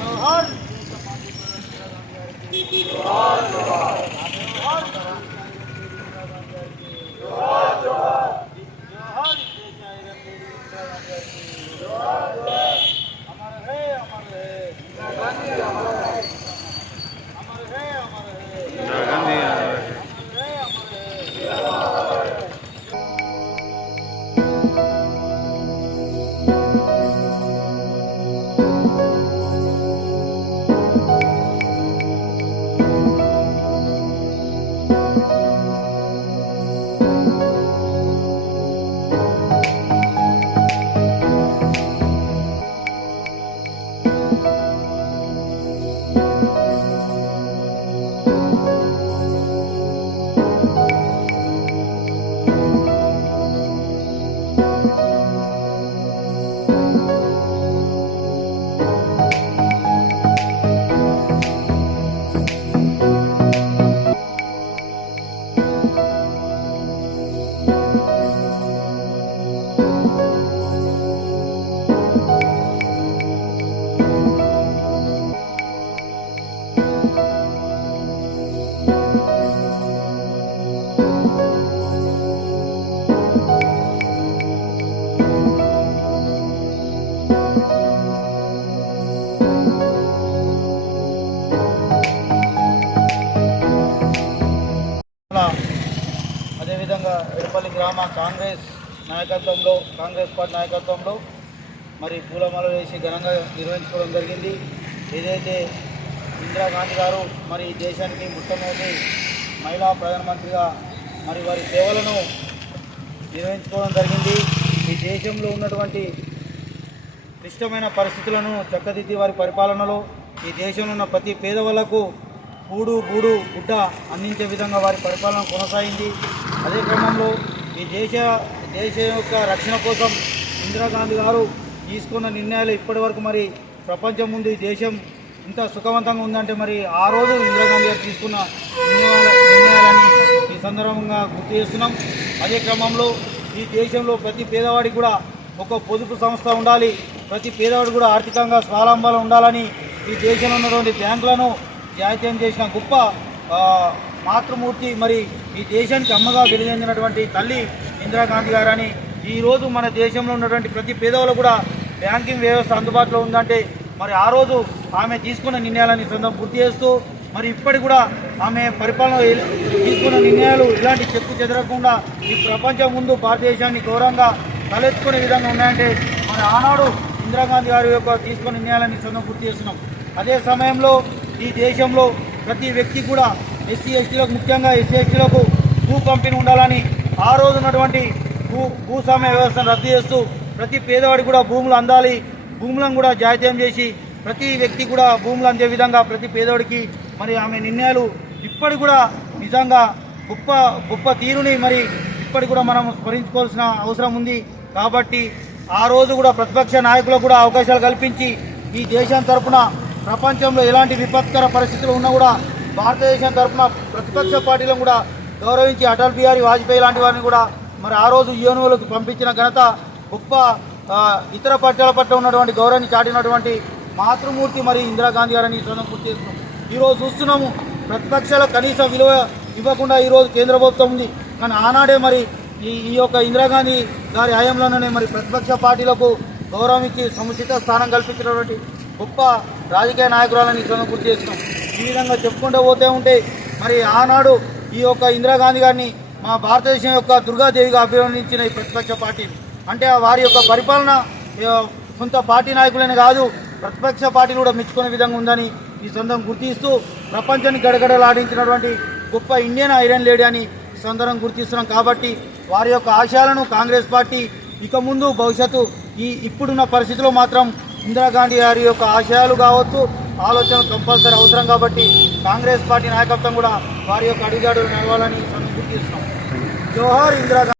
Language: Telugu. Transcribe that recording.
జోహార్ అదేవిధంగా ఎడపల్లి గ్రామ కాంగ్రెస్ నాయకత్వంలో కాంగ్రెస్ పార్టీ నాయకత్వంలో మరి పూలమాల వేసి ఘనంగా నిర్వహించుకోవడం జరిగింది. ఏదైతే ఇందిరాగాంధీ గారు మరి ఈ దేశానికి మొట్టమొదటి మహిళా ప్రధానమంత్రిగా మరి వారి సేవలను నిర్వహించుకోవడం జరిగింది. ఈ దేశంలో ఉన్నటువంటి క్లిష్టమైన పరిస్థితులను చక్కదిద్ది వారి పరిపాలనలో ఈ దేశంలో ఉన్న ప్రతి పేదవాళ్ళకు పూడు గూడు గుడ్డ అందించే విధంగా వారి పరిపాలన కొనసాగింది. అదే క్రమంలో ఈ దేశ దేశం యొక్క రక్షణ కోసం ఇందిరాగాంధీ గారు తీసుకున్న నిర్ణయాలు ఇప్పటి వరకు మరి ప్రపంచం ముందు ఈ దేశం ఇంత సుఖవంతంగా ఉందంటే మరి ఆ రోజు ఇందిరాగాంధీ గారు తీసుకున్న నిర్ణయాలని ఈ సందర్భంగా గుర్తు చేస్తున్నాం. అదే క్రమంలో ఈ దేశంలో ప్రతి పేదవాడికి కూడా ఒక పొదుపు సంస్థ ఉండాలి. ప్రతి పేదవాడు కూడా ఆర్థికంగా స్వావలంబన ఉండాలని ఈ దేశంలో ఉన్నటువంటి బ్యాంకులను జాతీయం చేసిన గొప్ప మాతృమూర్తి మరి ఈ దేశానికి అమ్మగా వెలుగొందినటువంటి తల్లి ఇందిరాగాంధీ గారని ఈరోజు మన దేశంలో ఉన్నటువంటి ప్రతి పేదవాళ్ళు కూడా బ్యాంకింగ్ వ్యవస్థ అందుబాటులో ఉందంటే మరి ఆ రోజు ఆమె తీసుకున్న నిర్ణయాలని సొంతం గుర్తు చేస్తూ మరి ఇప్పటికి కూడా ఆమె పరిపాలన తీసుకున్న నిర్ణయాలు ఇలాంటి చెక్కు చెదరకుండా ఈ ప్రపంచం ముందు భారతదేశాన్ని గౌరవంగా తలెత్తుకునే విధంగా ఉన్నాయంటే మరి ఆనాడు ఇందిరాగాంధీ గారి యొక్క తీసుకున్న నిర్ణయాలని సొంతం గుర్తు చేస్తున్నాం. అదే సమయంలో ఈ దేశంలో ప్రతి వ్యక్తి కూడా ఎస్సీ ఎస్టీలకు ముఖ్యంగా ఎస్సీ ఎస్టీలకు భూ పంపిణీ ఉండాలని ఆ రోజు ఉన్నటువంటి భూ భూస్వామ్య వ్యవస్థను రద్దు చేస్తూ ప్రతి పేదవాడికి కూడా భూములు అందాలి భూములను కూడా జాతీయం చేసి ప్రతి వ్యక్తి కూడా భూములు అందే విధంగా ప్రతి పేదవాడికి మరి ఆమె నిర్ణయాలు ఇప్పటికి కూడా నిజంగా గొప్ప గొప్ప తీరుని మరి ఇప్పటికి కూడా మనం స్మరించుకోవాల్సిన అవసరం ఉంది. కాబట్టి ఆ రోజు కూడా ప్రతిపక్ష నాయకులకు కూడా అవకాశాలు కల్పించి ఈ దేశం తరఫున ప్రపంచంలో ఎలాంటి విపత్కర పరిస్థితులు ఉన్నా కూడా భారతదేశం తరఫున ప్రతిపక్ష పార్టీలను కూడా గౌరవించి అటల్ బిహారీ వాజ్పేయి లాంటి వారిని కూడా మరి ఆ రోజు యూఎన్ఓలకు పంపించిన ఘనత గొప్ప ఇతర పార్టీల పట్ల ఉన్నటువంటి గౌరవాన్ని చాటినటువంటి మాతృమూర్తి మరి ఇందిరాగాంధీ గారిని సొంతం గుర్తు చేస్తున్నాం. ఈరోజు చూస్తున్నాము ప్రతిపక్షాల కనీస విలువ ఇవ్వకుండా ఈరోజు కేంద్ర ప్రభుత్వం ఉంది. కానీ ఆనాడే మరి ఈ ఈ యొక్క ఇందిరాగాంధీ గారి హయాంలోనే మరి ప్రతిపక్ష పార్టీలకు గౌరవం ఇచ్చి సముచిత స్థానం కల్పించినటువంటి గొప్ప రాజకీయ నాయకురాలని సొంతం గుర్తు చేస్తున్నాం. ఈ విధంగా చెప్పుకుంటూ పోతే ఉంటే మరి ఆనాడు ఈ యొక్క ఇందిరాగాంధీ గారిని మా భారతదేశం యొక్క దుర్గాదేవిగా అభివర్ణించిన ఈ ప్రతిపక్ష పార్టీ. అంటే వారి యొక్క పరిపాలన సొంత పార్టీ నాయకులని కాదు ప్రతిపక్ష పార్టీలు కూడా మెచ్చుకునే విధంగా ఉందని ఈ సొంతం గుర్తిస్తూ ప్రపంచాన్ని గడగడలాడించినటువంటి గొప్ప ఇండియన్ ఐరన్ లేడీ అని ఈ సందర్భం గుర్తిస్తున్నాం కాబట్టి వారి యొక్క ఆశయాలను కాంగ్రెస్ పార్టీ ఇక ముందు భవిష్యత్తు ఈ ఇప్పుడున్న పరిస్థితిలో మాత్రం ఇందిరాగాంధీ గారి యొక్క ఆశయాలు కావచ్చు ఆలోచన కంపల్సరీ అవసరం కాబట్టి కాంగ్రెస్ పార్టీ నాయకత్వం కూడా వారి యొక్క అడుగుజాడులు నడవాలని ఈ సందర్భంగా జోహార్ ఇందిరాగాంధీ